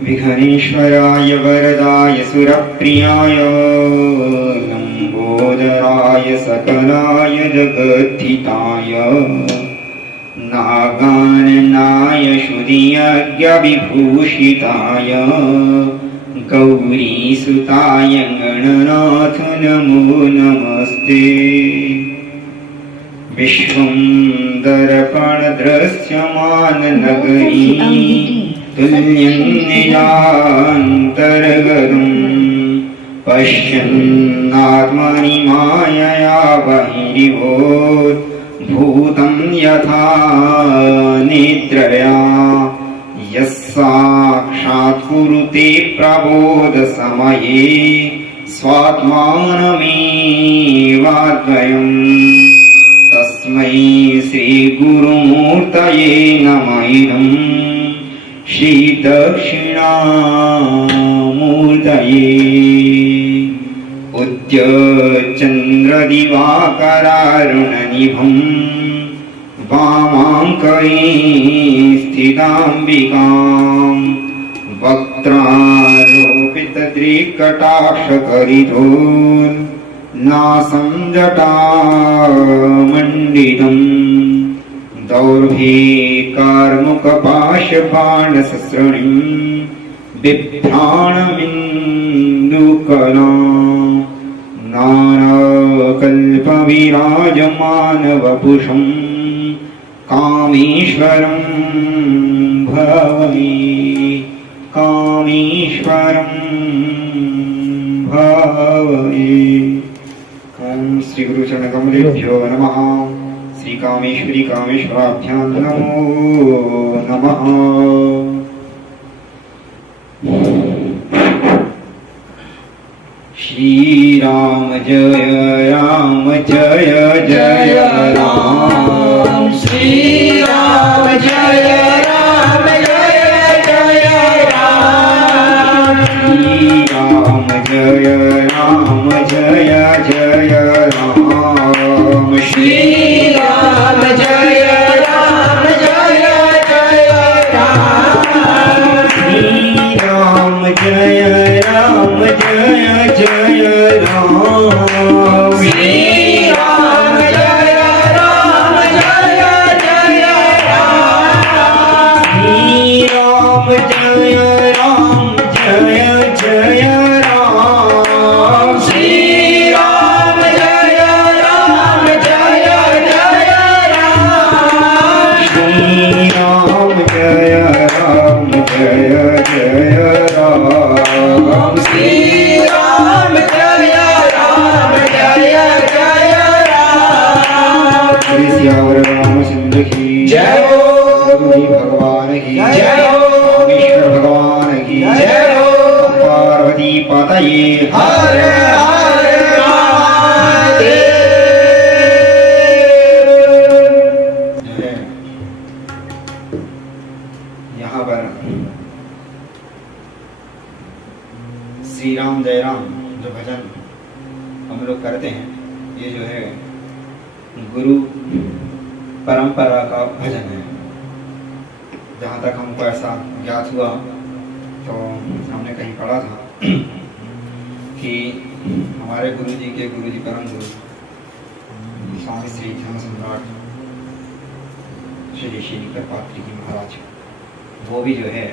विघ्नेश्वराय वरदाय सुरप्रियाय लंबोदराय सकलाय जगद्धिताय नागाननाय श्रुतियज्ञविभूषिताय गौरीसुताय गणनाथ नमो नमस्ते। विश्वं दर्पणदृश्यमाननगरी तुल्यं निजान्तर्गतं पश्यन्नात्मनि मायया बहिर्भूतं यथा निद्रया यः साक्षात् कुरुते प्रबोधसमये स्वात्मानमेवाद्वयम् तस्मै श्रीगुरुमूर्तये नमः। इदं श्रीदक्षिणामूर्तये उद्यचन्द्रदिवाकरारुणनिभं वामाङ्कये स्थिताम्बिकां वक्त्रारोपितदृक्कटाक्षकरितोन्नासं जटामण्डितं दौर्भे कार्मुकपाशबाणसस्रणिं बिभ्राणमिन्दुकलां नानाकल्पविराजमानवपुषं कामेश्वरं भवे कामेश्वरं भवे। ओम श्री गुरुचरणकमलेभ्यो नमः। श्री कामेश्वरी कामेश्वराभ्यां नमो नमः। श्री राम जय जय राम। श्री राम जय राम श्री राम जय राम। श्री राम जय राम श्री राम जय राम श्री राम जय राम श्री राम जय राम श्री राम जय राम श्री राम जय राम श्री राम जय राम श्री सियावर रामचंद्र की जय हो। गुरु भगवान की जय हो। विष्णु भगवान की जय हो। पार्वती पतये हर हर महादेव। यहाँ पर श्री राम जय राम जो भजन हम लोग करते हैं, ये जो है गुरु परंपरा का भजन है। जहाँ तक हमको ऐसा ज्ञात हुआ तो हमने कहीं पढ़ा था कि हमारे गुरुजी के गुरुजी परम गुरु स्वामी श्री धर्म सम्राट श्री श्री कृपात्री जी महाराज, वो भी जो है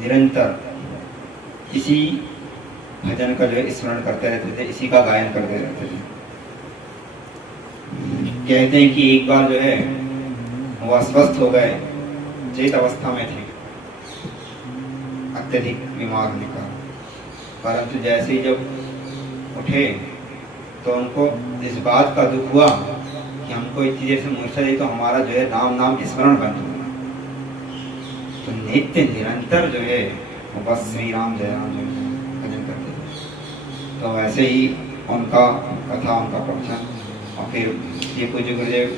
निरंतर इसी भजन का जो है स्मरण करते रहते थे, इसी का गायन करते रहते थे। कहते हैं कि एक बार जो है वो अस्वस्थ हो गए, चेत अवस्था में थे, अत्यधिक बीमार होने का, परंतु जैसे ही जब उठे तो उनको इस बात का दुख हुआ कि हमको इतनी देर से मूर्छा दी तो हमारा जो है नाम स्मरण बंद होगा। तो नित्य निरंतर जो है वो बस श्री राम जय राम भजन करते थे। तो वैसे ही उनका कथा, उनका प्रवचन, और फिर ये पूज्य गुरुदेव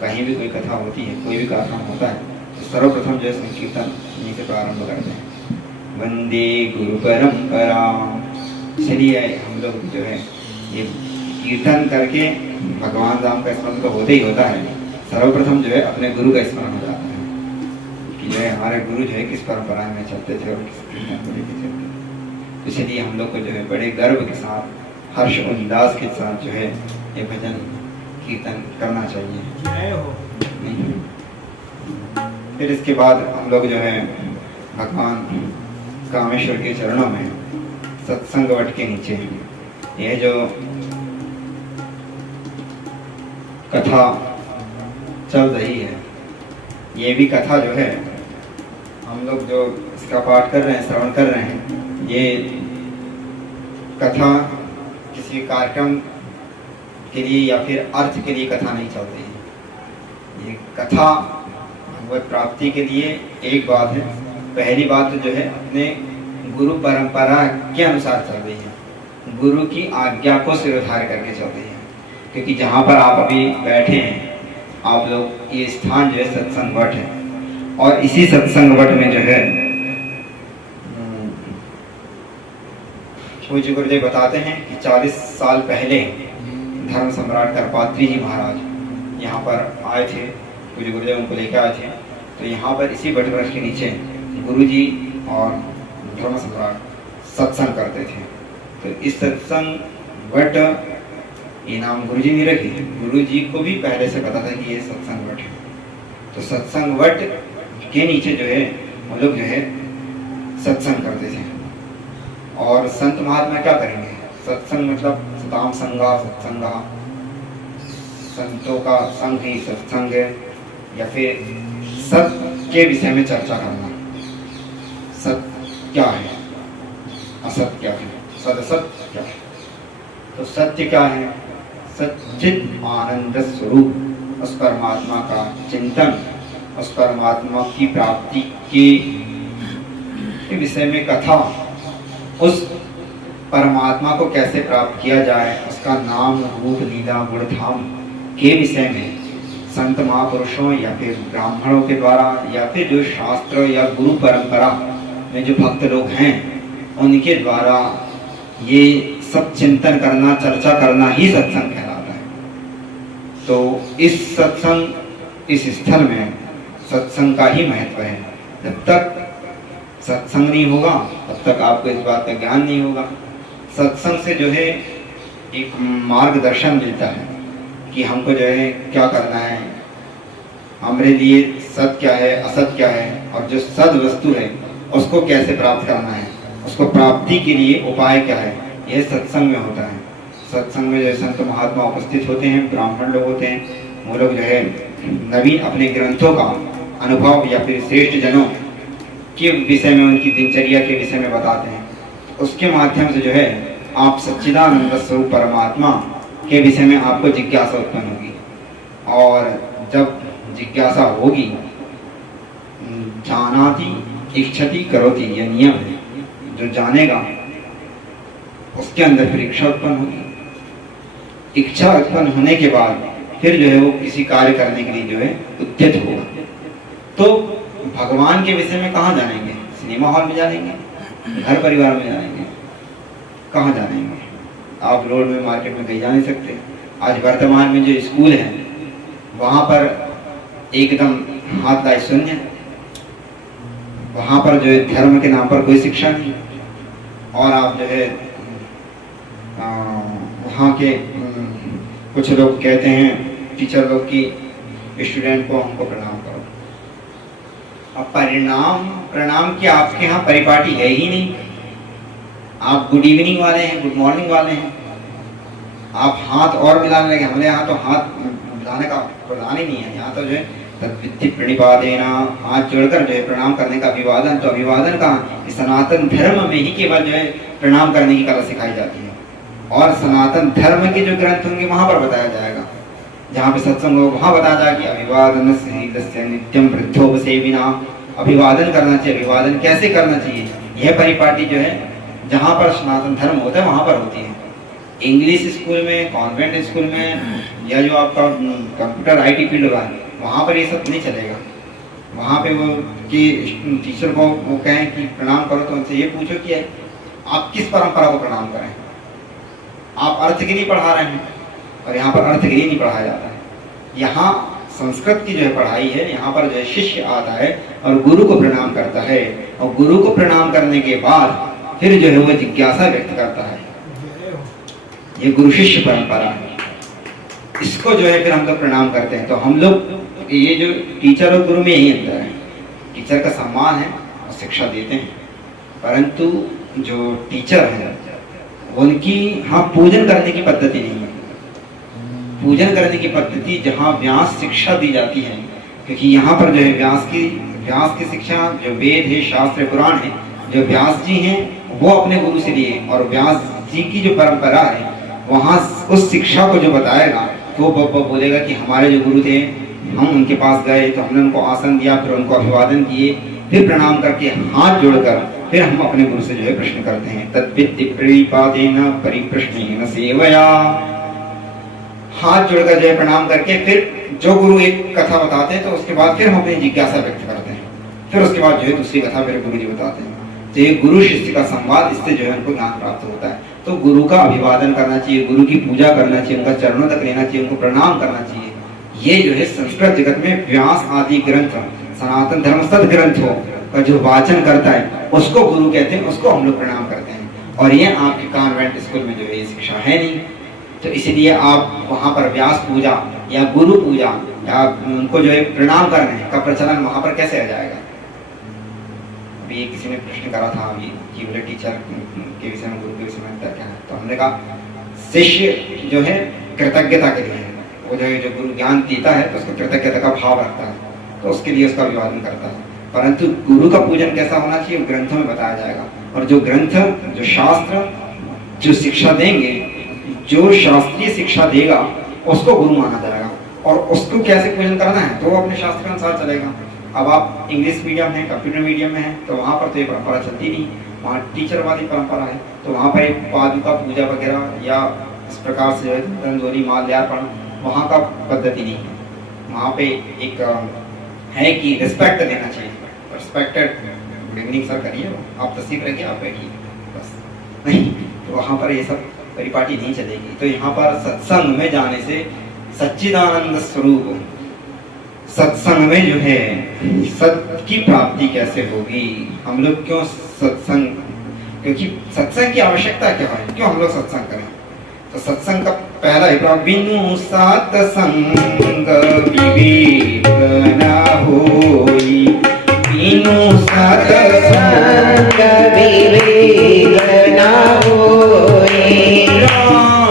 कहीं भी कोई कथा होती है, कोई भी कार्यक्रम होता है, तो सर्वप्रथम जो है संकीर्तन यहीं से प्रारंभ करते हैं। वंदे गुरु परंपरा। इसलिए हम लोग जो है ये कीर्तन करके भगवान राम का स्मरण तो होता ही होता है, सर्वप्रथम जो है अपने गुरु का स्मरण हो जाता है। कि जो है हमारे गुरु जो है किस परंपरा में चलते थे और किस कीर्तन को लेकर चलते थे। इसलिए हम लोग को जो है बड़े गर्व के साथ, हर्ष उल्लास के साथ जो है ये भजन कीर्तन करना चाहिए। नहीं। फिर इसके बाद हम लोग जो है भगवान कामेश्वर के चरणों में सत्संग वट के नीचे हैं। यह जो कथा चल रही है, ये भी कथा जो है हम लोग जो इसका पाठ कर रहे हैं, श्रवण कर रहे हैं, ये कथा किसी कार्यक्रम के लिए या फिर अर्थ के लिए कथा नहीं चल रही है। ये कथा भगवत प्राप्ति के लिए एक बात है। पहली बात तो जो है अपने गुरु परंपरा के अनुसार चल रही है, गुरु की आज्ञा को सिरोधार्य करके चल रही है। क्योंकि जहाँ पर आप अभी बैठे हैं आप लोग, ये स्थान जो है सत्संग वट है, और इसी सत्संग वट में जो है पूज्य गुरुदेव बताते हैं कि 40 साल पहले धर्म सम्राट करपात्री जी महाराज यहाँ पर आए थे, पूज्य गुरुदेव उनको लेकर आए थे। तो यहाँ पर इसी वट वृक्ष के नीचे गुरु जी और धर्म सम्राट सत्संग करते थे। तो इस सत्संग वट, ये नाम गुरु जी ने रखी, गुरु जी को भी पहले से पता था कि ये सत्संग वट है। तो सत्संग वट के नीचे जो है वो लोग जो है सत्संग करते थे। और संत महात्मा क्या करेंगे? सत्संग मतलब सताम संगा सत्संगा, संतों का संग ही सत्संग है, या फिर सत्य के विषय में चर्चा करना। सत्य क्या है, असत्य क्या है, सदसत्य क्या है। तो सत्य क्या है? सच्चित आनंद स्वरूप, उस परमात्मा का चिंतन, उस परमात्मा की प्राप्ति के विषय में कथा, उस परमात्मा को कैसे प्राप्त किया जाए, उसका नाम रूप लीला गुण धाम के विषय में संत महापुरुषों या फिर ब्राह्मणों के द्वारा या फिर जो शास्त्र या गुरु परंपरा में जो भक्त लोग हैं उनके द्वारा ये सब चिंतन करना, चर्चा करना ही सत्संग कहलाता है। तो इस सत्संग, इस स्थल में सत्संग का ही महत्व है। जब तक सत्संग नहीं होगा तब तक आपको इस बात का ज्ञान नहीं होगा। सत्संग से जो है एक मार्गदर्शन मिलता है कि हमको जो है क्या करना है, हमारे लिए सत्य क्या है, असत्य क्या है, और जो सद वस्तु है उसको कैसे प्राप्त करना है, उसको प्राप्ति के लिए उपाय क्या है, यह सत्संग में होता है। सत्संग में जो संत महात्मा उपस्थित होते हैं, ब्राह्मण लोग होते हैं, वो लोग जो है नवीन अपने ग्रंथों का अनुभव या फिर श्रेष्ठ जनों के विषय में, उनकी दिनचर्या के विषय में बताते हैं। उसके माध्यम से जो है आप सच्चिदानंद स्वरूप परमात्मा के विषय में आपको जिज्ञासा उत्पन्न होगी। और जब जिज्ञासा होगी, जानाति इच्छति करोति, यह नियम है। जो जानेगा उसके अंदर फिर इच्छा उत्पन्न होगी। इच्छा उत्पन्न होने के बाद फिर जो है वो किसी कार्य करने के लिए जो है उद्यत होगा। तो भगवान के विषय में कहाँ जानेंगे? सिनेमा हॉल में जानेंगे, घर परिवार में जानेंगे, कहाँ जानेंगे? आप रोड में, मार्केट में कहीं जा नहीं सकते। आज वर्तमान में जो स्कूल है वहाँ पर एकदम हाथ लाए शून्य, वहाँ पर जो है धर्म के नाम पर कोई शिक्षा नहीं। और आप जो है वहाँ के कुछ लोग कहते हैं, टीचर लोग, की स्टूडेंट को हमको प्रणाम करो। अब प्रणाम की आपके यहाँ परिपाटी है ही नहीं। आप गुड इवनिंग वाले हैं, गुड मॉर्निंग वाले हैं, आप हाथ और मिलाने लगे। हमारे यहाँ तो हाथ मिलाने का प्रधान ही नहीं है। यहाँ तो जो है तद्विद्धि प्रणिपादेना, हाथ जोड़कर जो है प्रणाम करने का अभिवादन। तो अभिवादन का सनातन धर्म में ही केवल जो है प्रणाम करने की कला सिखाई जाती है। और सनातन धर्म के जो ग्रंथ होंगे वहाँ पर बताया जाएगा, जहाँ पे सत्संग हो वहाँ बताया जाएगा कि अभिवादन से नित्यम वृद्धोपसेविना, अभिवादन करना चाहिए। अभिवादन कैसे करना चाहिए, यह परिपाटी जो है जहाँ पर सनातन धर्म होता है वहाँ पर होती है। इंग्लिश स्कूल में, कॉन्वेंट स्कूल में, या जो आपका कंप्यूटर IT फील्ड होगा वहाँ पर ये सब नहीं चलेगा। वहाँ पे वो कि टीचर को वो कहें कि प्रणाम करो तो उनसे ये पूछो कि आप किस परंपरा को प्रणाम करें। आप अर्थ के लिए पढ़ा रहे हैं और यहाँ पर अर्थ के लिए नहीं पढ़ाया जाता है। यहाँ संस्कृत की जो है पढ़ाई है, यहाँ पर जो है शिष्य आता है और गुरु को प्रणाम करता है, और गुरु को प्रणाम करने के बाद फिर जो है वो जिज्ञासा व्यक्त करता है। ये गुरु शिष्य परंपरा है, इसको जो है फिर हम लोग प्रणाम करते हैं। तो हम लोग ये जो टीचर और गुरु में यही अंतर है, टीचर का सम्मान है और शिक्षा देते हैं, परंतु जो टीचर है उनकी हाँ पूजन करने की पद्धति नहीं है। पूजन करने की पद्धति जहाँ व्यास शिक्षा दी जाती है, क्योंकि यहाँ पर जो है व्यास की शिक्षा जो वेद है, शास्त्र पुराण है, जो व्यास जी हैं वो अपने गुरु से लिए, और व्यास जी की जो परंपरा है वहाँ उस शिक्षा को जो बताएगा तो वो बोलेगा कि हमारे जो गुरु थे, हम उनके पास गए तो हमने उनको आसन दिया, फिर उनको अभिवादन किए, फिर प्रणाम करके हाथ जोड़कर फिर हम अपने गुरु से जो है प्रश्न करते हैं। तद्वित्ति प्रणिपातेन परिप्रश्नेन सेवया, हाथ जोड़कर जो है प्रणाम करके फिर जो गुरु एक कथा बताते हैं तो उसके बाद फिर हम अपनी जिज्ञासा व्यक्त करते हैं, फिर उसके बाद जो है दूसरी कथा फिर गुरु जी बताते हैं। तो ये गुरु शिष्य का संवाद, इससे जो है उनको ज्ञान प्राप्त होता है। तो गुरु का अभिवादन करना चाहिए, गुरु की पूजा करना चाहिए, उनका चरणों तक लेना चाहिए, उनको प्रणाम करना चाहिए। ये जो है संस्कृत जगत में व्यास आदि ग्रंथ, सनातन धर्म सद ग्रंथों का जो वाचन करता है उसको गुरु कहते हैं, उसको हम लोग प्रणाम करते हैं। और ये आपके कॉन्वेंट स्कूल में जो है ये शिक्षा है नहीं, तो इसलिए आप वहाँ पर व्यास पूजा या गुरु पूजा या उनको जो है प्रणाम करने का प्रचलन वहाँ पर कैसे आ जाएगा। अभी किसी ने प्रश्न करा था अभी कि बोले टीचर के विषय में, गुरु के विषय में क्या है, तो हमने कहा शिष्य जो है कृतज्ञता के लिए, वो जो है जो गुरु ज्ञान देता है तो उसको कृतज्ञता का भाव रखता है, तो उसके लिए उसका अभिवादन करता है। परंतु गुरु का पूजन कैसा होना चाहिए ग्रंथों में बताया जाएगा, और जो ग्रंथ, जो शास्त्र जो शिक्षा देंगे, जो शास्त्रीय शिक्षा देगा उसको गुरु माना जाएगा, और उसको कैसे पूजन करना है तो वो अपने शास्त्र के अनुसार चलेगा। अब आप इंग्लिश मीडियम है, कंप्यूटर मीडियम में है, तो वहाँ पर तो ये परंपरा चलती नहीं, वहाँ टीचर वाली परंपरा है, तो वहाँ पर पादुका पूजा वगैरह या इस प्रकार से जो है रंगोली माल्यार्पण वहाँ का पद्धति नहीं है। वहाँ पे एक है कि रिस्पेक्ट देना चाहिए, रिस्पेक्टेड गुड इवनिंग सर करिए, आप तस्वीर रखिए, आप बैठिए बस, नहीं तो वहाँ पर ये सब परिपाटी नहीं चलेगी। तो यहाँ पर सत्संग में जाने से सच्चिदानंद स्वरूप, सत्संग में जो है सत्य की प्राप्ति कैसे होगी। हम लोग क्यों सत्संग, क्योंकि सत्संग की आवश्यकता क्या है, क्यों हम लोग सत्संग करें। तो सत्संग का पहला ही बिनु सत्संग विवेक न होई, बिनु सत्संग विवेक न होई, राम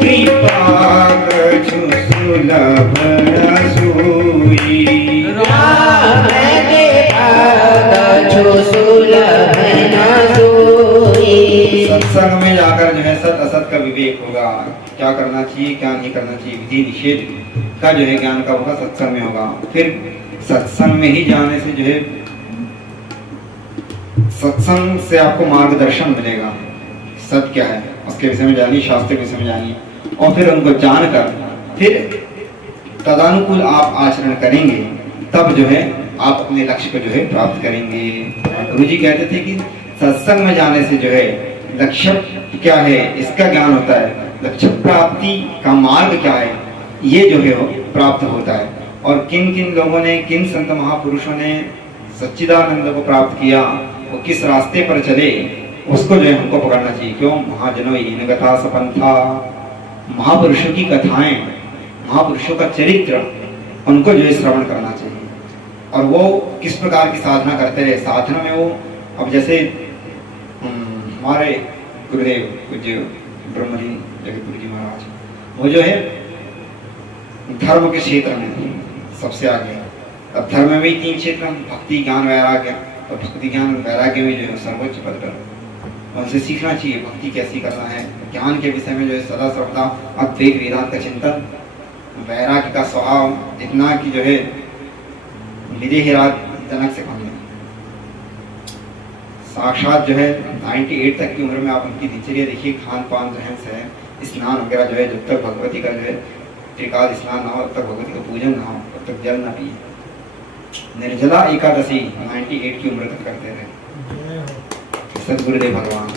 कृपा कछु सुलभ न सोई, राम कृपा कछु सुलभ न सोई। सत्संग में जाकर जो है सत असत का विवेक होगा, क्या करना चाहिए क्या नहीं करना चाहिए, विधि निषेध का जो है ज्ञान का होगा सत्संग में होगा। फिर सत्संग में ही जाने से जो है सत्संग से आपको मार्गदर्शन मिलेगा, सत्य क्या है उसके विषय में जानिए, शास्त्र के विषय में जानिए, और फिर उनको जानकर फिर तदानुकूल आप आचरण करेंगे, तब जो है आप अपने लक्ष्य को जो है प्राप्त करेंगे। गुरु जी कहते थे कि सत्संग में जाने से जो है लक्ष्य क्या है इसका ज्ञान होता है, लक्ष्य प्राप्ति का मार्ग क्या है ये जो है प्राप्त होता है, और किन किन लोगों ने, किन संत महापुरुषों ने सच्चिदानंद को प्राप्त किया, वो किस रास्ते पर चले, उसको जो है हमको पकड़ना चाहिए। क्यों, महाजनों इन कथा सपंथा, महापुरुषों की कथाएं, महापुरुषों का चरित्र, उनको जो है श्रवण करना चाहिए। और वो किस प्रकार की साधना करते रहे, साधना में वो, अब जैसे हमारे गुरुदेव पूज्य ब्रह्मजी जगत गुरु जी महाराज, वो जो है धर्म के क्षेत्र में सबसे आगे। अब धर्म में भी 3 क्षेत्र, भक्ति ज्ञान वैराग्य, और भक्ति ज्ञान वैराग्य में जो है सर्वोच्च पद पर उनसे सीखना चाहिए भक्ति कैसी करना है। ज्ञान के विषय में जो है सदा सर्वदा अद्वैत वेदांत का चिंतन, वैराग्य का स्वभाव इतना कि जो है विदेहराज जनक से कम नहीं। साक्षात जो है 98 तक की उम्र में आप उनकी दिनचर्या देखिए, खान पान रहन सहन, स्नान वगैरह जो है, जब तक भगवती का जो है त्रिकाल स्नान ना हो, तब तक भगवती का पूजन ना हो, तब तक जल ना पिए। निर्जला एकादशी 98 की उम्र तक करते रहे सदगुरुदेव भगवान।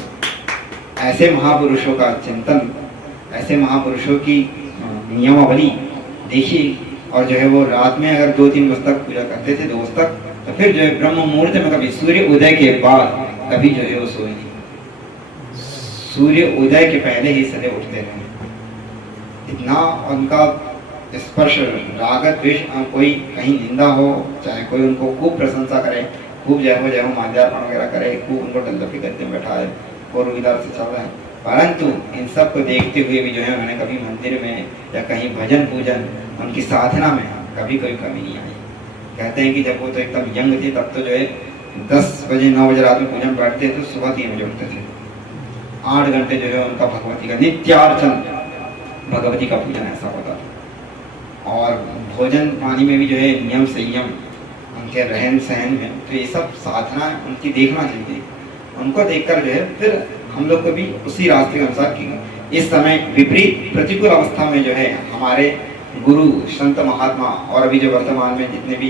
ऐसे महापुरुषों का चिंतन, ऐसे महापुरुषों की नियमावली देखिए और जो है वो रात में अगर 2-3 बजे तक पूजा करते थे, 2 बजे तक, तो फिर जो है ब्रह्म मुहूर्त में कभी सूर्य उदय के बाद कभी जो है वो सोए नहीं, सूर्य उदय के पहले ही सदैव उठते रहे। इतना उनका स्पर्श रागत द्वेष, कोई कहीं निंदा हो, चाहे कोई उनको खूब प्रशंसा करे, खूब जय हो माल्यार्पण वगैरह करे, खूब उनको डल्ला के गद्दे में बैठाए और विदार से चल रहे हैं, परंतु इन सब को देखते हुए भी जो है उन्होंने कभी मंदिर में या कहीं भजन पूजन, उनकी साधना में कभी कोई कमी नहीं आई। कहते हैं कि जब वो तो एकदम यंग थे तब तो जो है 10 बजे 9 बजे रात में पूजन बैठते थे, सुबह 3 बजे उठते थे, 8 घंटे जो है उनका भगवती का नित्यार्चन, भगवती का पूजन ऐसा होता था। और भोजन पानी में भी जो है नियम संयम, उनके रहन सहन में, तो ये सब साधना उनकी देखना चाहिए। उनको देखकर जो है फिर हम लोग को भी उसी रास्ते के अनुसार की। इस समय विपरीत प्रतिकूल अवस्था में जो है हमारे गुरु संत महात्मा और अभी जो वर्तमान में जितने भी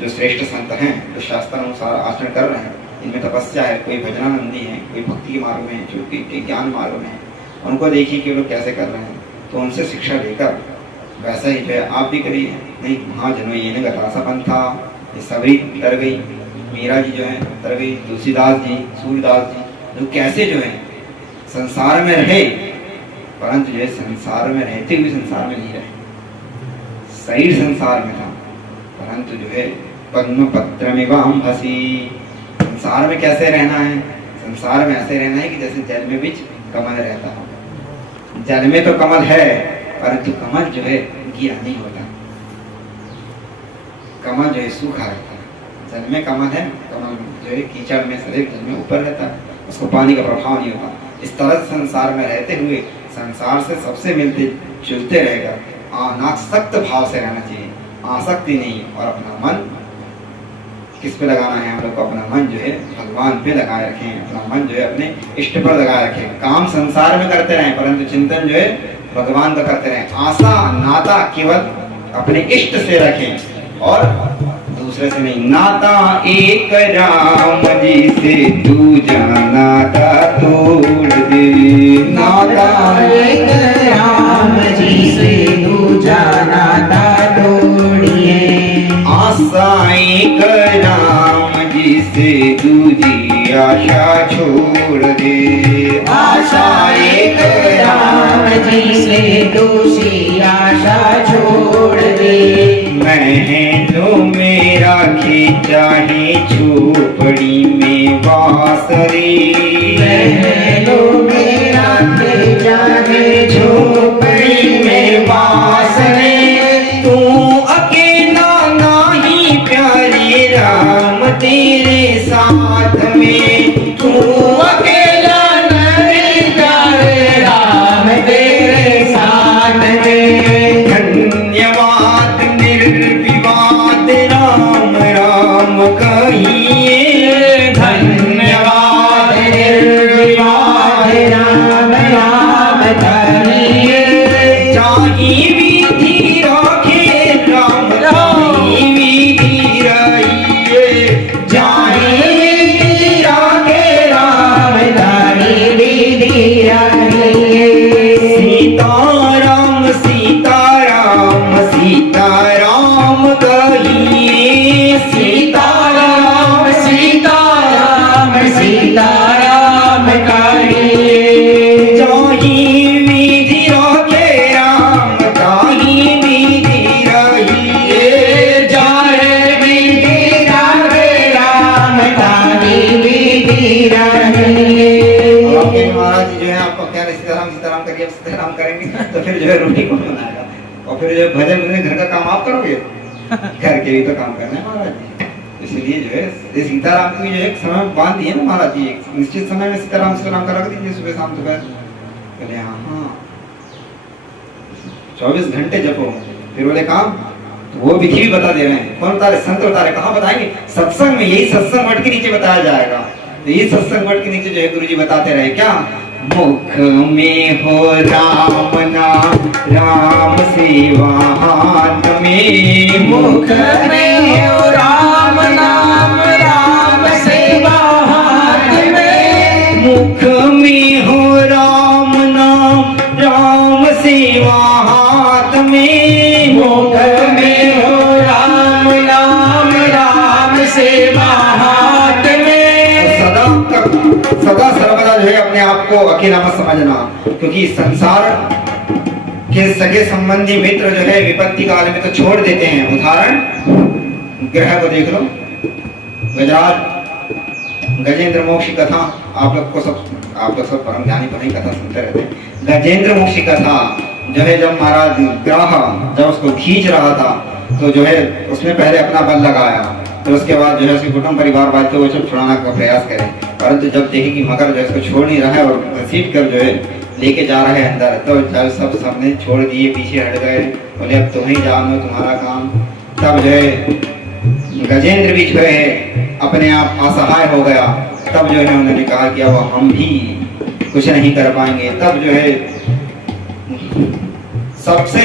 जो श्रेष्ठ संत हैं, जो शास्त्र अनुसार आचरण कर रहे हैं, इनमें तपस्या है, कोई भजनानंदी है, कोई भक्ति के मार्ग में है, जो कि ज्ञान मार्ग में है, उनको देखिए कि वो लोग कैसे कर रहे हैं, तो उनसे शिक्षा लेकर वैसा ही जो है आप भी करिए। नहीं महाजनों ये ने गतासा पंथा, ये सबरी तर गई, मीरा जी जो है तर गई, तुलसीदास जी, सूरदास जी, जो कैसे जो है संसार में रहे, परंतु जो है संसार में रहते हुए संसार में नहीं रहे। शरीर संसार में था, परंतु जो है पद्म पत्र में वाम फंसी। संसार में कैसे रहना है? संसार में ऐसे रहना है कि जैसे जल में बीच कमल रहता हो। जल में तो कमल है, परंतु कमल जो है गिरा नहीं होता, कमल जो है सूखा रहता है। जल में कमल है, कमल जो है कीचड़ में सदैव जल में ऊपर रहता है, उसको पानी का प्रभाव नहीं होता। इस तरह संसार में रहते हुए संसार से सबसे मिलते जुलते रहेगा, अनासक्त भाव से रहना चाहिए, आसक्ति नहीं। और अपना मन किस पे लगाना है? हम लोग को अपना मन जो है भगवान पे लगाए रखें, अपना मन जो है अपने इष्ट पर लगाए रखें। काम संसार में करते रहें, परंतु चिंतन जो है भगवान का करते रहें। आशा नाता केवल अपने इष्ट से रखें और दूसरे से नहीं। नाता एक राम जी से दूजा नाता तोड़ दे, नाता एक राम जी से दूजा नाता तोड़िए। आशा एक राम जी से दूजी आशा छोड़ दे, आशा एक राम जी से दूसरी आशा छोड़ दे। महलों में राखी चाहे झोपड़ी में वास रे, महलों में राखे चाहे झोपड़ी में वास रे। तू अकेला नाही प्यारे राम तेरे साथ में, तू अकेला नहीं प्यारे राम तेरे साथ में। धन्यवाद निर्विवाद राम राम कहिए, धन्यवाद निर्विवाद राम राम कहिए। जाहि विधि राखे राम जाहि विधि रहिए, जाहि विधि राखे राम जाहि विधि रहिए। सीताराम सीताराम सीताराम कहिए, सीताराम सीताराम सीताराम कहिए। जाहि विधि राखे राम जाहि विधि रहिए, जाहि विधि राखे राम जाहि विधि रहिए। आपके महाराज जी जो है आपको कह रहे सीताराम सीताराम करिए, सीताराम करेंगे तो फिर जो है रोटी कौन बनाएगा? और फिर जो भजन घर का काम आप करोगे, घर के भी तो काम करना है महाराज जी। इसलिए जो है ये सीताराम की जो है एक समय बांध दिए ना महाराज जी, एक निश्चित समय में सीताराम सीताराम करा दीजिए, सुबह शाम दोपहर। बोले हाँ 24 घंटे जपो। फिर बोले काम, तो वो विधि भी बता दे रहे हैं। कौन बता रहे? संत बता रहे। कहाँ बताएंगे? सत्संग में। यही सत्संग मठ के नीचे बताया जाएगा। तो ये सत्संग मठ के नीचे जो है गुरु जी बताते रहे क्या? मुख में हो राम नाम राम सेवा हाथ में, मुख में हो राम नाम राम सेवा हाथ में। मुख में हो राम नाम राम सेवा हाथ में, मुख में सदा सर्वदा जो है अपने आप को अकेला मत समझना, क्योंकि संसार के सगे संबंधी मित्र जो है विपत्ति काल में तो छोड़ देते हैं। उदाहरण ग्रह को देख लो, गजराज गजेंद्र मोक्ष की कथा आप लोग सब परम ज्ञानी तो नहीं कथा सुनते रहते हैं। गजेंद्र मोक्ष की कथा जो है, जब महाराज ग्रह जब उसको खींच रहा था तो जो है उसने पहले अपना बल लगाया, तो उसके बाद जो है उसके कुटुंब परिवार वाले थे वो सब छुड़ाने का प्रयास करे, परंतु जब देखे कि मगर जो है उसको छोड़ नहीं रहा है और घसीट कर जो है लेके जा रहा है अंदर, तो जब सबने छोड़ दिए, पीछे हट गए, बोले अब तुम ही जानो तुम्हारा काम। तब जो है गजेंद्र भी जो है अपने आप असहाय हो गया। तब जो है उन्होंने कहा कि अब हम भी कुछ नहीं कर पाएंगे। तब जो है सबसे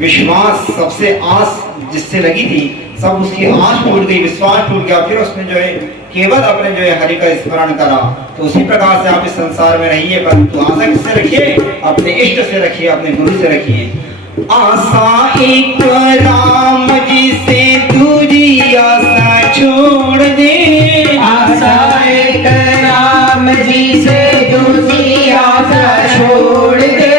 विश्वास, सबसे आस जिससे लगी थी, सब उसकी आस टूट गई, विश्वास टूट गया। फिर उसने जो है केवल अपने जो है हरि का स्मरण करा। तो उसी प्रकार से आप इस संसार में रहिए, परंतु आशा किससे रखिए? अपने इष्ट से रखिए, अपने गुरु से रखिए। आशा एक राम जी से, दूजी आशा छोड़ दे। आशा एक राम जी से, दूसरी आशा छोड़ दे।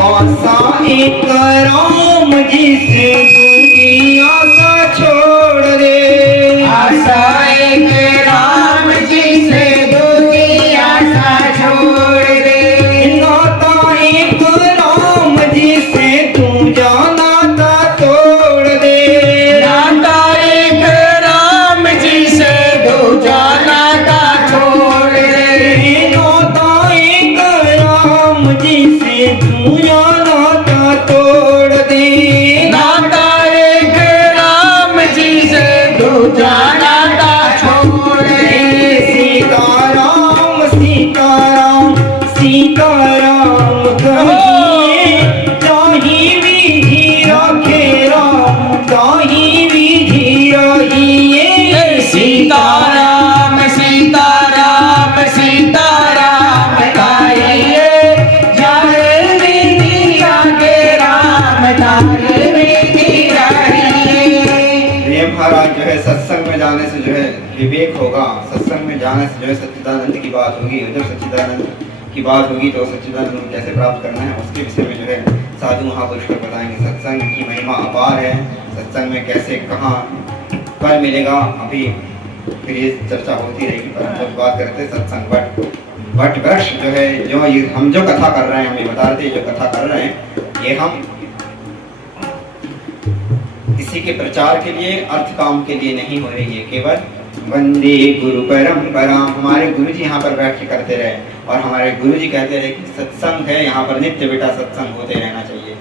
आशा एक राम जी से, दूजी आशा छोड़ दे। आशा एक राम जी से, दूसरी आशा छोड़ दे। नाता एक राम जी से, दूजा नाता तोड़ दे। नाता एक राम जी से, दूजा नाता छोड़ दे। नाता एक राम जी से, दूजा नाता तोड़ दे। नाता एक राम जी से, दूजा नाता छोड़ दे। सीताराम सीताराम सीताराम कहिए, ताही विधि रखे राम, ताही विधि रहिए। सीताराम सीताराम सीताराम कहिए, जाहे विधि रखे राम, ताहे विधि रहिए। ये महाराज जो है सत्संग में जाने से जो है विवेक होगा, सत्संग में जाने से जो है सच्चिदानंद की बात होगी। जब सच्चिदानंद की बात होगी तो सच्चिदानंद को कैसे प्राप्त करना है उसके विषय में जो है साधु महापुरुष को बताएंगे। सत्संग की महिमा अपार है, सत्संग में कैसे कहाँ कल मिलेगा अभी फिर ये चर्चा होती रहेगी। पर हम लोग बात करते हैं सत्संग वट वृक्ष जो है, जो ये हम जो कथा कर रहे हैं, हम ये बता रहे थे जो कथा कर रहे हैं, ये हम किसी के प्रचार के लिए, अर्थ काम के लिए नहीं हो रही है, केवल वंदे गुरु परंपरा। हमारे गुरु जी यहाँ पर बैठ के करते रहे और हमारे गुरु जी कहते रहे कि सत्संग है यहाँ पर नित्य बेटा, सत्संग होते रहना चाहिए।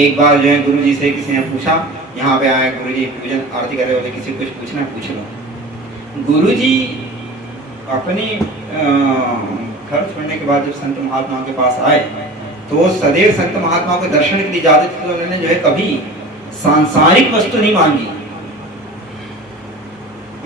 एक बार जो है गुरु जी से किसी ने पूछा, यहाँ पे आए गुरु जी पूजन आरती कर रहे होते, किसी कुछ पूछना पूछ लो। गुरु जी अपनी घर छोड़ने के बाद जब संत महात्माओं के पास आए तो सदैव संत महात्माओं के दर्शन के लिए जाते थे, तो उन्होंने जो है कभी सांसारिक वस्तु नहीं मांगी।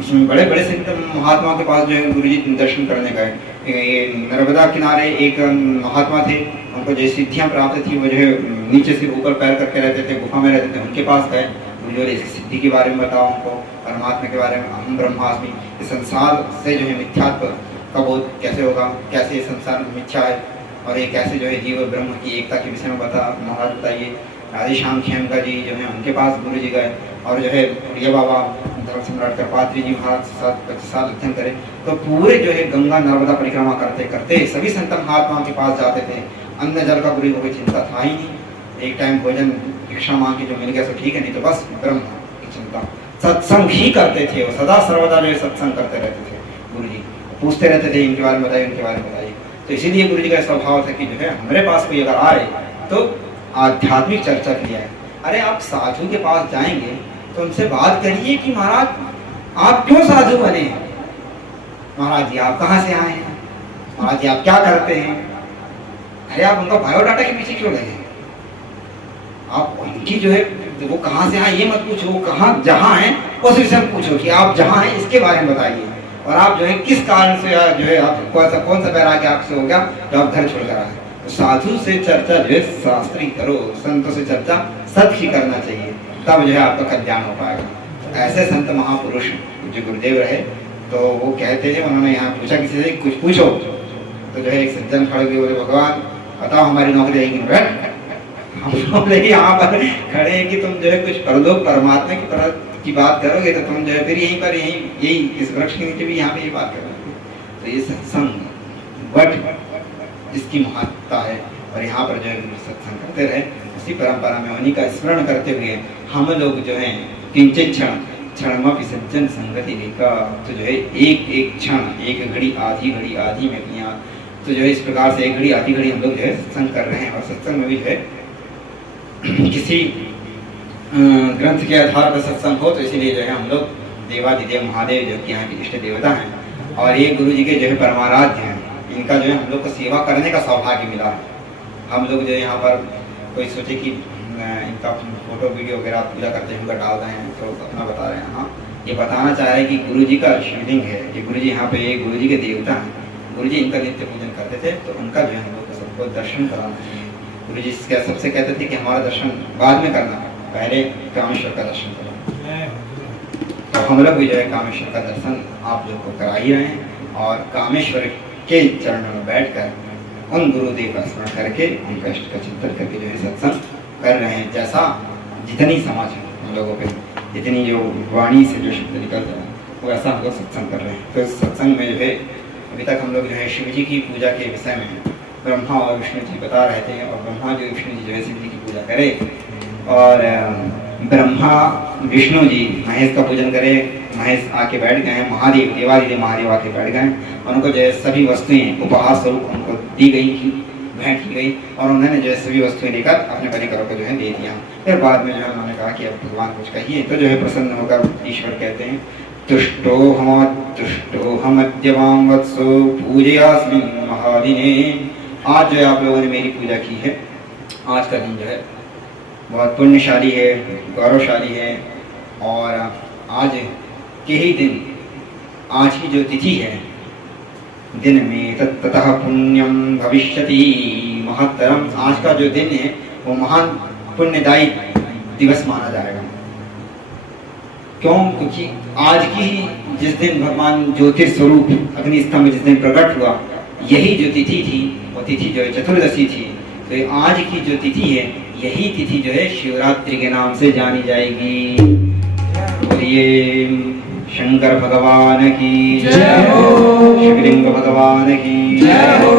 उसमें बड़े बड़े संत महात्माओं के पास जो है गुरु जी दर्शन करने गए। ये नर्मदा किनारे एक महात्मा थे, उनको जो सिद्धियां प्राप्त थी, वो जो है नीचे से ऊपर पैर करके रहते थे, गुफा में रहते थे। उनके पास गए, जो इसकी सिद्धि के बारे में बताओ उनको, परमात्मा के बारे में, अहम ब्रह्मास्मि, इस संसार से जो है मिथ्यात्व का बोध कैसे होगा, कैसे ये संसार मिथ्या है और ये कैसे जो है जीव और ब्रह्म की एकता के विषय में महाराज बताइए। राधेश्याम खेमका जी जो है उनके पास गुरु जी गए और जो है प्रिय बाबा धर्म सम्राट करपात्री जी महाराज के साथ 25 साल अध्ययन करे। तो पूरे जो है गंगा नर्मदा परिक्रमा करते करते सभी संत महात्माओं के पास जाते थे। अन्न जल का गुरु को कोई चिंता था ही नहीं, एक टाइम भोजन भिक्षा मांग के जो मिल गया तो ठीक है, नहीं तो बस ब्रह्म की चिंता। सत्संग ही करते थे वो, सदा सर्वदा जो सत्संग करते रहते थे। गुरु जी पूछते रहते थे, इनके बारे में बताइए, उनके बारे में बताइए। तो इसीलिए गुरु जी का स्वभाव था कि जो है हमारे पास कोई अगर आए तो आध्यात्मिक चर्चा की जाए। अरे आप साधु के पास जाएंगे तो उनसे बात करिए कि महाराज आप क्यों साधु बने, महाराज जी आप कहाँ से आए हैं, महाराज जी आप क्या करते हैं। अरे आप उनका बायोडाटा के पीछे क्यों लगे, आप उनकी जो है वो कहाँ से आए ये मत पूछो, वो कहाँ जहाँ हैं उस विषय में पूछो कि आप जहाँ हैं इसके बारे में बताइए। और आप जो है किस कारण से जो है आप कौन सा वैराग्य आपसे हो गया जो आप घर छोड़कर आए। तो साधु से चर्चा जो है शास्त्री करो, संतों से चर्चा सत ही करना चाहिए, तब जो है आपका कल्याण हो पाएगा। तो ऐसे संत महापुरुष जो गुरुदेव रहे तो वो कहते थे, उन्होंने यहाँ पूछा किसी से कुछ पूछो, तो जो है एक सज्जन खड़े हुए बोले भगवान बताओ हमारी नौकरी रहेगी नहीं। हम बोले यहाँ पर खड़े हैं कि तुम जो है कुछ परलोक परमात्मा की बात करोगे तो तुम जो है फिर यहीं पर यही इस वृक्ष के नीचे भी यहाँ पे ये बात करोगे। तो ये सत्संग बट इसकी महत्ता है, और यहाँ पर जो है सत्संग करते रहे, उसी परंपरा में उन्हीं का स्मरण करते हुए हम लोग जो है किंचित क्षणमपि सज्जन संगति लेकर, तो जो है एक एक क्षण, एक घड़ी आधी में पिया, तो जो है इस प्रकार से एक घड़ी आधी घड़ी हम लोग जो है सत्संग कर रहे हैं। और सत्संग में भी जो है किसी ग्रंथ के आधार पर सत्संग हो, तो इसीलिए जो है हम लोग देवादिदेव महादेव जो कि यहाँ के इष्ट देवता हैं, और ये गुरु जी के जो है परमाराध्य हैं, इनका जो है हम लोग को सेवा करने का सौभाग्य मिला है। हम लोग जो है यहाँ पर कोई सोचे कि इनका फोटो वीडियो वगैरह पूजा करते हुए डाल रहे हैं, तो अपना बता रहे हैं। हाँ, ये बताना चाह रहे हैं कि गुरु जी का शिवलिंग है, ये गुरु जी यहाँ पे ये गुरु जी के देवता हैं, गुरु जी इनका नित्य पूजन करते थे, तो उनका जो है हम लोग को सबको दर्शन कराना चाहिए। गुरु जी सबसे कहते थे कि हमारा दर्शन बाद में करना, पहले कामेश्वर का दर्शन करो। तो हम लोग भी जो है कामेश्वर का दर्शन आप लोग को करा ही रहे हैं, और कामेश्वर के चरणों में बैठकर उन गुरुदेव का स्मरण करके उनका इष्ट का चिंतन करके जो है सत्संग कर रहे हैं। जैसा जितनी समझ है हम लोगों पे, जितनी जो वाणी से जो शब्द निकल रहा है, वो ऐसा हम लोग सत्संग कर रहे हैं। तो इस सत्संग में जो है अभी तक हम लोग जो है शिव जी की पूजा के विषय में ब्रह्मा और विष्णु जी बता रहे थे, और ब्रह्मा जी विष्णु जी जो है शिव जी की पूजा करे, और ब्रह्मा विष्णु जी महेश का पूजन करे। महेश आके बैठ गए, महादेव देवादिदेव महादेव आके बैठ गए, उनको जो है सभी वस्तुएं उपहार स्वरूप उनको दी गई थी, भेंट की गई, और उन्होंने जो है सभी वस्तुएं लेकर अपने परिकरों को जो है दे दिया। फिर बाद में जो है उन्होंने कहा कि अब भगवान कुछ कहिए, तो जो है प्रसन्न होकर ईश्वर कहते हैं तुष्टो हमद्यवां वत्सो पूजयास्मिन् महादिने। आज जो है आप लोगों ने मेरी पूजा की है, आज का दिन जो है बहुत पुण्यशाली है, गौरवशाली है, और आज के ही दिन, आज की जो तिथि है, दिन में ततः पुण्यम भविष्यति महत्तरम, आज का जो दिन है वो महान पुण्यदायी दिवस माना जाएगा। क्यों? क्योंकि आज की जिस दिन भगवान ज्योतिष स्वरूप अग्नि स्तंभ जिस दिन प्रकट हुआ, यही जो तिथि थी वो तिथि जो है चतुर्दशी थी। तो आज की जो तिथि है, यही तिथि जो है शिवरात्रि के नाम से जानी जाएगी। बोलिए शंकर भगवान की जय हो, शिवलिंग भगवान की जय हो।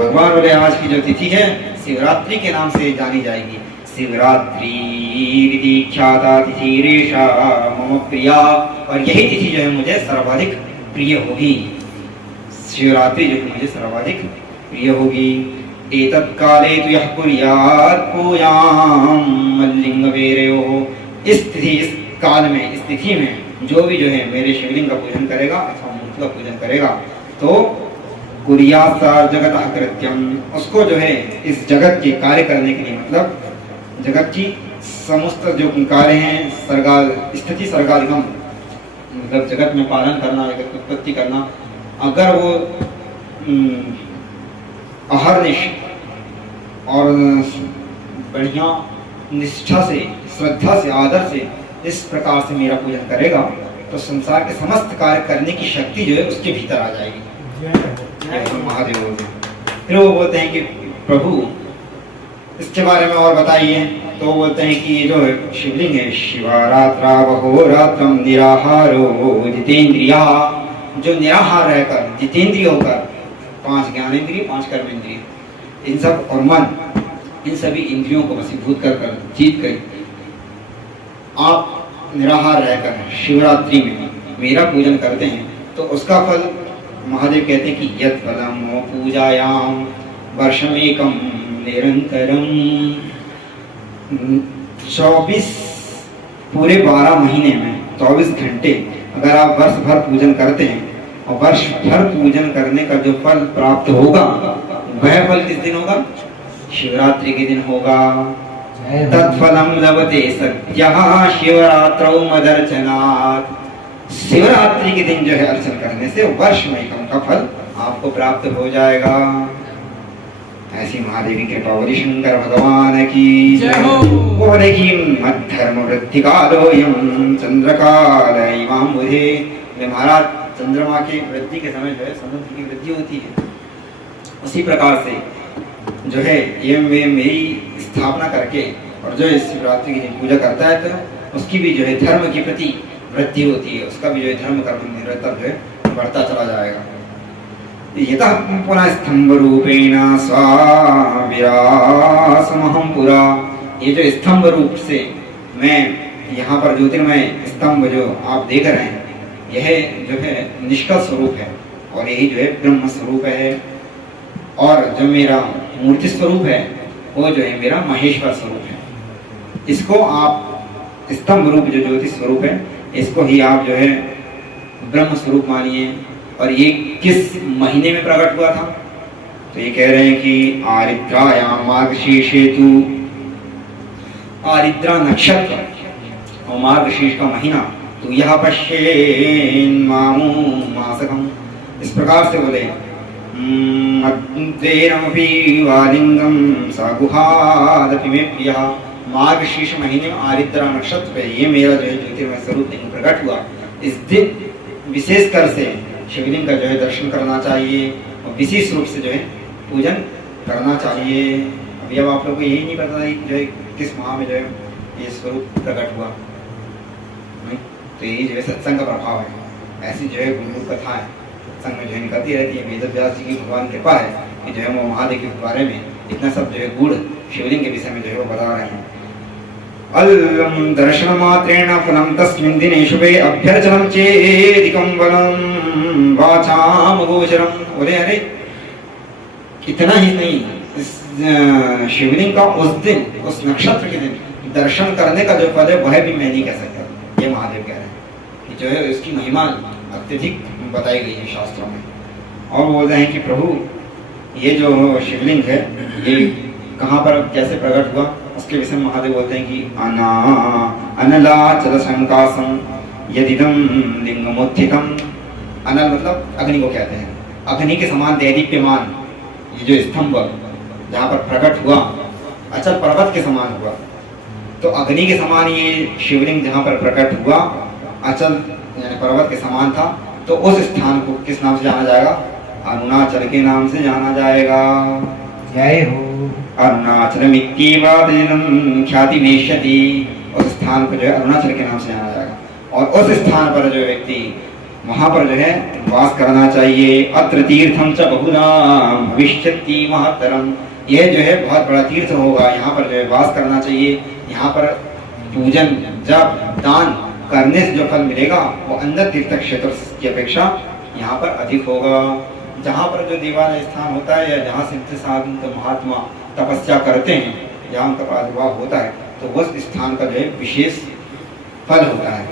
भगवान बोले आज की जो तिथि है शिवरात्रि के नाम से जानी जाएगी। शिवरात्रि ख्याता तिथि रेशा मम प्रिया, और यही तिथि जो है मुझे सर्वाधिक प्रिय होगी। शिवरात्रि जो है मुझे सर्वाधिक प्रिय होगी। एतत् काले तु यः कुर्यात् पूजां मल्लिंग वेरयोः, इस काल में, इस तिथि में जो भी जो है मेरे शिवलिंग का पूजन करेगा अथवा मूर्ति का पूजन करेगा, तो कुर्यात् जगतः कृत्यम, उसको जो है इस जगत के कार्य करने के लिए, मतलब जगत की समस्त जो कार्य हैं, सर्गाल स्थिति सर्गादिगम, मतलब जगत में पालन करना, जगत की उत्पत्ति करना, अगर वो अहर्निश और बढ़िया निष्ठा से, श्रद्धा से, आदर से इस प्रकार से मेरा पूजन करेगा, तो संसार के समस्त कार्य करने की शक्ति जो है उसके भीतर आ जाएगी। महादेव बोलते हैं। फिर वो बोलते हैं कि प्रभु इसके बारे में और बताइए। तो बोलते हैं कि ये जो शिवलिंग है, शिवारात्रावहोरात्रम निराहारो जितेंद्रिया, जो निराहार रहकर जितेंद्रिय होकर, 5 ज्ञानेंद्रिय, 5 कर्मेंद्रिय, इन सब और मन, इन सभी इंद्रियों को वशीभूत कर जीत कर आप निराहार रहकर शिवरात्रि में मेरा पूजन करते हैं, तो उसका फल महादेव कहते हैं कि यत् फलम पूजायाम वर्षमेकम निरंतरम, 24 पूरे 12 महीने में 24 घंटे अगर आप वर्ष भर पूजन करते हैं, और वर्ष भर पूजन करने का जो फल प्राप्त होगा, वह फल किस दिन होगा? शिवरात्रि के दिन होगा। तत्फलम लभते सद्यः शिवरात्रौ मदर्चनात्, शिवरात्रि के दिन जो है अर्चन करने से वर्ष में एकम का फल आपको प्राप्त हो जाएगा। ऐसी महादेवी कृपा बोली शंकर भगवान की जय हो। बोले कि मद्धर्म वृद्धि कालोयम चंद्रकाल इमाम बुधे। महाराज चंद्रमा की वृद्धि के समय जो है समुद्र की वृद्धि होती है, उसी प्रकार से जो है ये मेरी स्थापना करके और जो इस शिवरात्रि की पूजा करता है तो उसकी भी जो है धर्म के प्रति वृद्धि होती है, उसका भी जो है धर्म कर्म निरंतर जो है बढ़ता चला जाएगा। यतः पुनः स्तंभ रूपेण स्वाविरासमहं पुरा, ये जो स्तंभ रूप से मैं यहाँ पर ज्योतिर्मय स्तंभ जो आप देख रहे हैं यह जो है निष्कल स्वरूप है और यही जो है ब्रह्म स्वरूप है, और जो मेरा मूर्ति स्वरूप है वो जो है मेरा महेश्वर स्वरूप है। इसको आप स्तंभ रूप जो ज्योति स्वरूप है इसको ही आप जो है ब्रह्म स्वरूप मानिए। और ये किस महीने में प्रकट हुआ था? तो ये कह रहे हैं कि आरिद्रायां मार्गशीर्षेतु, आरिद्रा नक्षत्र और मार्गशीर्ष का महीना, तो यह पश्येन मामू मासकम, इस प्रकार से बोले मद्वेरमपि वालिंगम सागुहादपि मे प्रियः। मार्गशीर्ष महीने में आरिद्रा नक्षत्र पे ये मेरा जो है ज्योतिर्मय स्वरूप नहीं प्रकट हुआ। इस दिन विशेष कर से शिवलिंग का जो है दर्शन करना चाहिए और विशेष रूप से जो है पूजन करना चाहिए। अभी अब आप लोगों को यही नहीं पता है जो है किस माह में जो है ये स्वरूप प्रकट हुआ, नहीं? तो यही जो है सत्संग का प्रभाव है। ऐसी जो है गुरु कथा है सत्संग में जो है निकलती रहती है। वेद व्यास जी की भगवान कृपा है कि जो है वो महादेव के बारे में इतना सब जो है गुड़ शिवलिंग के विषय में जो है वो बता रहे हैं। अल्लम दर्शन मात्रेण फलं तस्मिन् दिने शुभे अभ्यर्चनं चेदिकं बलं वाचाम गोचरम। बोले अरे इतना ही नहीं, इस शिवलिंग का उस दिन उस नक्षत्र के दिन दर्शन करने का जो पद है वह भी मैं नहीं कह सकता। ये महादेव कह रहे हैं कि जो है इसकी महिमा अत्यधिक बताई गई है शास्त्रों में। और बोल रहे हैं कि प्रभु ये जो शिवलिंग है ये कहाँ पर कैसे प्रकट हुआ उसके विषय में महादेव बोलते हैं कि अनलाचल संकासम यदिदं लिंगमोत्थितम। अनल मतलब अग्नि को कहते हैं, अग्नि के समान दैदीप्यमान ये जो स्तंभ जहाँ पर प्रकट हुआ अचल पर्वत के समान हुआ। तो अग्नि के समान ये शिवलिंग जहाँ पर प्रकट हुआ अचल यानी पर्वत के समान था, तो उस स्थान को किस नाम से जाना जाएगा? अरुणाचल के नाम से जाना जाएगा। जय हो। अरुणाचलमित्येवादिदं ख्याति नेष्यति, उस स्थान को जो है अरुणाचल के नाम से जाना जाएगा। और उस स्थान पर जो व्यक्ति वहाँ पर जो है वास करना चाहिए। अत्र तीर्थम च बहुधा भविष्यति महत्तरम, यह जो है बहुत बड़ा तीर्थ होगा, यहाँ पर जो है वास करना चाहिए। यहाँ पर पूजन जप दान करने से जो फल मिलेगा वो अंदर तीर्थ क्षेत्र की अपेक्षा यहाँ पर अधिक होगा। जहाँ पर जो दीवाना स्थान होता है या जहाँ सिद्ध साधु महात्मा तपस्या करते हैं, जहाँ उनका प्रादुर्भाव होता है, तो उस स्थान का जो है विशेष फल होता है।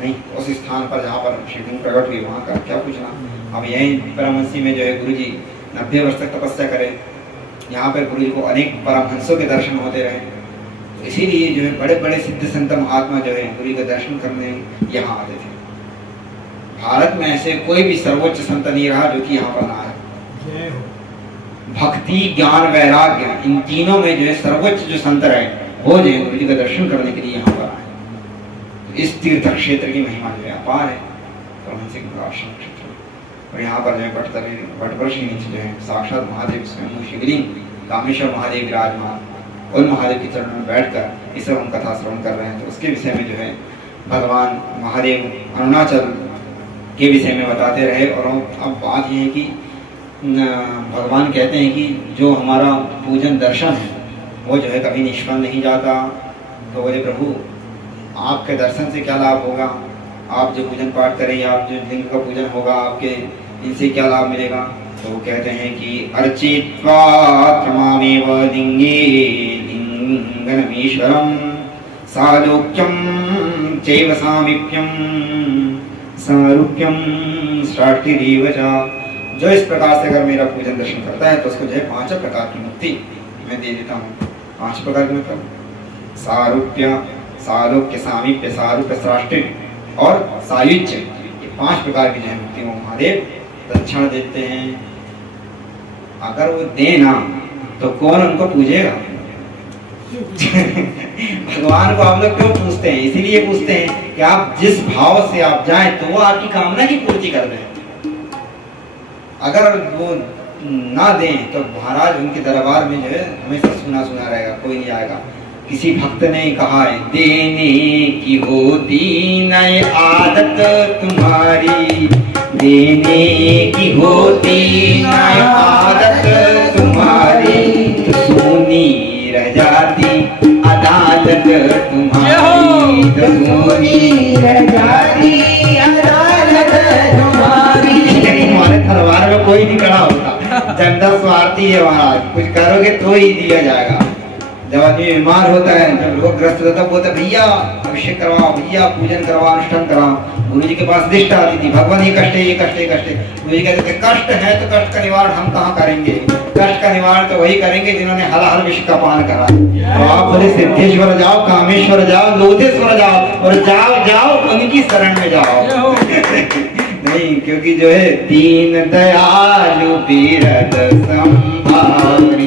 नहीं उस स्थान पर जहाँ पर शिवलिंग प्रकट हुई वहाँ का क्या पूछना। अब यही परमहंसी में जो है गुरु जी 90 वर्ष तक तपस्या करें, यहाँ पर गुरु जी को अनेक परमहंसों के दर्शन होते रहे। तो इसीलिए जो है बड़े बड़े सिद्ध संत महात्मा जो है गुरु के दर्शन करने यहाँ आते थे। भारत में ऐसे कोई भी सर्वोच्च संत नहीं रहा जो कि यहाँ पर ना आए। भक्ति ज्ञान वैराग्य इन तीनों में जो है सर्वोच्च जो संत रहे वो जो है गुरु जी का दर्शन करने के लिए यहाँ पर आए। तो इस तीर्थ क्षेत्र की महिमा जो है अपार है परमहंसी आश्रम क्षेत्र। और यहाँ पर जो है भट्टवर्षी नीचे जो है साक्षात महादेव स्वयं शिवलिंग कामेश्वर महादेव विराजमान, उन महादेव के चरणों में बैठकर इस हम कथा श्रवण कर रहे हैं। तो उसके विषय में जो है भगवान महादेव अरुणाचल के विषय में बताते रहे। और अब बात यह है कि भगवान कहते हैं कि जो हमारा पूजन दर्शन है वो जो है कभी निष्फल नहीं जाता। तो बोले प्रभु आपके दर्शन से क्या लाभ होगा? आप जो पूजन पाठ करें, आप जो लिंग का पूजन होगा, आपके इनसे क्या लाभ मिलेगा? तो वो कहते हैं कि अर्चित्वा क्रमामेव लिंगे लिंगनमीश्वरम सालोक्यम चैव सामीप्यम सारूप्यम सृष्टिरेव च। जो इस प्रकार से अगर मेरा पूजन दर्शन करता है तो उसको जो है 5 प्रकार की मुक्ति मैं दे देता हूँ। 5 प्रकार की मतलब सारूप्य, सालोक्य, सामीप्य, सारूप्य, सृष्टि और सायुज्य, ये 5 प्रकार की जो है मुक्ति वो महादेव दक्षिणा देते हैं। अगर वो देना तो कौन उनको पूजेगा? भगवान को आप लोग क्यों पूछते हैं? इसीलिए पूछते हैं कि आप जिस भाव से आप जाएं तो वो आपकी कामना की पूर्ति कर दें। अगर वो ना दें तो महाराज उनके दरबार में जो है हमेशा सुना सुना रहेगा, कोई नहीं आएगा। किसी भक्त ने कहा है, देने की होती नई आदत तुम्हारी, देने की होती नई आदत तुम्हारी, तो सोनी रह जाती अदालत तुम्हारी, तो सोनी रह जाती अदालत तुम्हारी। तुम्हारे दरबार में कोई नहीं खड़ा होता, जनता स्वार्थी है महाराज, कुछ करोगे तो ही दिया जाएगा। जब आदमी बीमार होता है, जब रोग ग्रस्त होता है, बोलता है भैया अभिषेक करवाओ, भैया पूजन करवाओ, अनुष्ठान कराओ। गुरु जी के पास लिस्ट आती थी, भगवान ये कष्ट है, ये कष्ट है, ये कष्ट है। गुरु जी कहते थे कष्ट है तो कष्ट का निवारण हम कहाँ करेंगे? कष्ट का निवारण तो वही करेंगे जिन्होंने हलाहल विष का पान करा। तो आप बोले सिद्धेश्वर जाओ, कामेश्वर जाओ, लोधेश्वर जाओ, और जाओ जाओ उनकी शरण में जाओ। नहीं, क्योंकि जो है दीन दयालु बीरद संभारी,